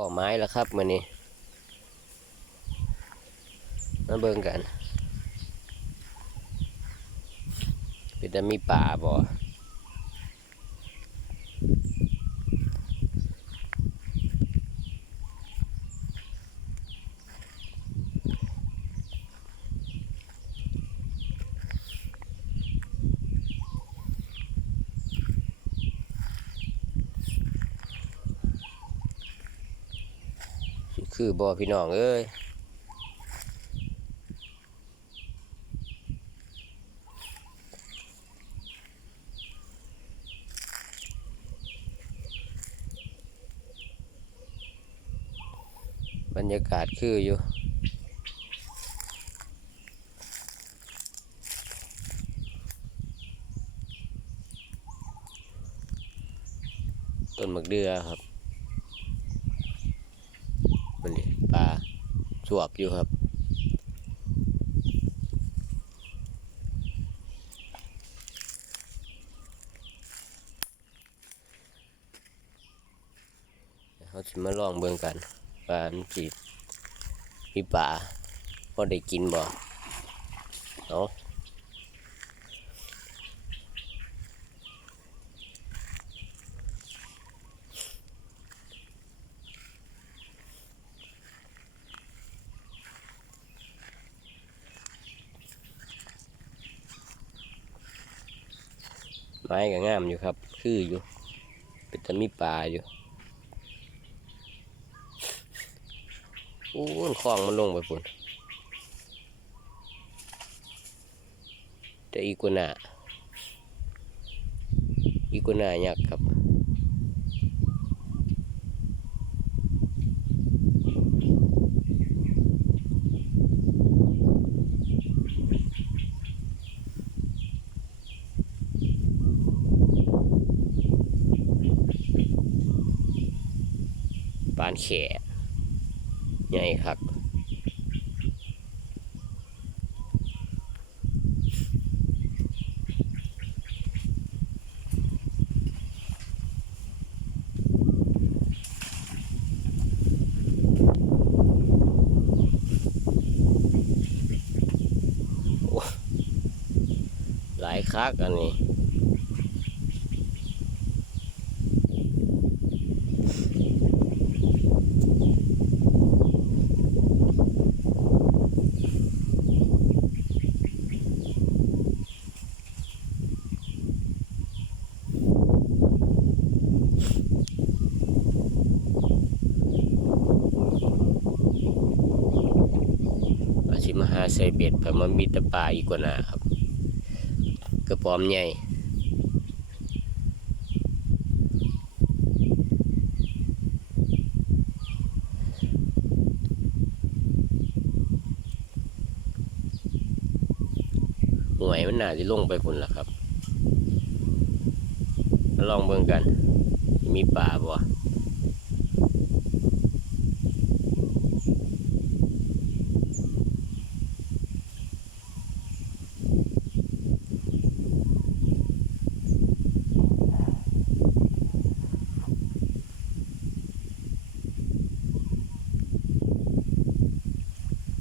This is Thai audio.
พ่อไม้แล้วครับมื้อนี้มาเบิ่งกันเป็นจะมีป่าบ่คือบ่พี่น้องเอ้ยบรรยากาศคืออยู่ต้นมะเดื่อครับมันดิปลาสวบอยู่ครับเขาจะมาลองเบิ่งกันปลามันจีมีปลาพอได้กินบ่เนาะไม้ก็งามอยู่ครับคืออยู่เป็นจะมีปลาอยู่โอ้คลองมันลงไปปุ่นแต่อีกัวน่ายักษ์ครับปานแข่ใหญ่ครับหลายคักอันนี้อาชิมาหาใส่เบ็ดเพื่อมันมีแต่ปลาอีกัวน่าครับกระป๋อมใหญ่หวยมันน่าจะลงไปพุ่นละครับมาลองเบิ่งกันมีปลาบ่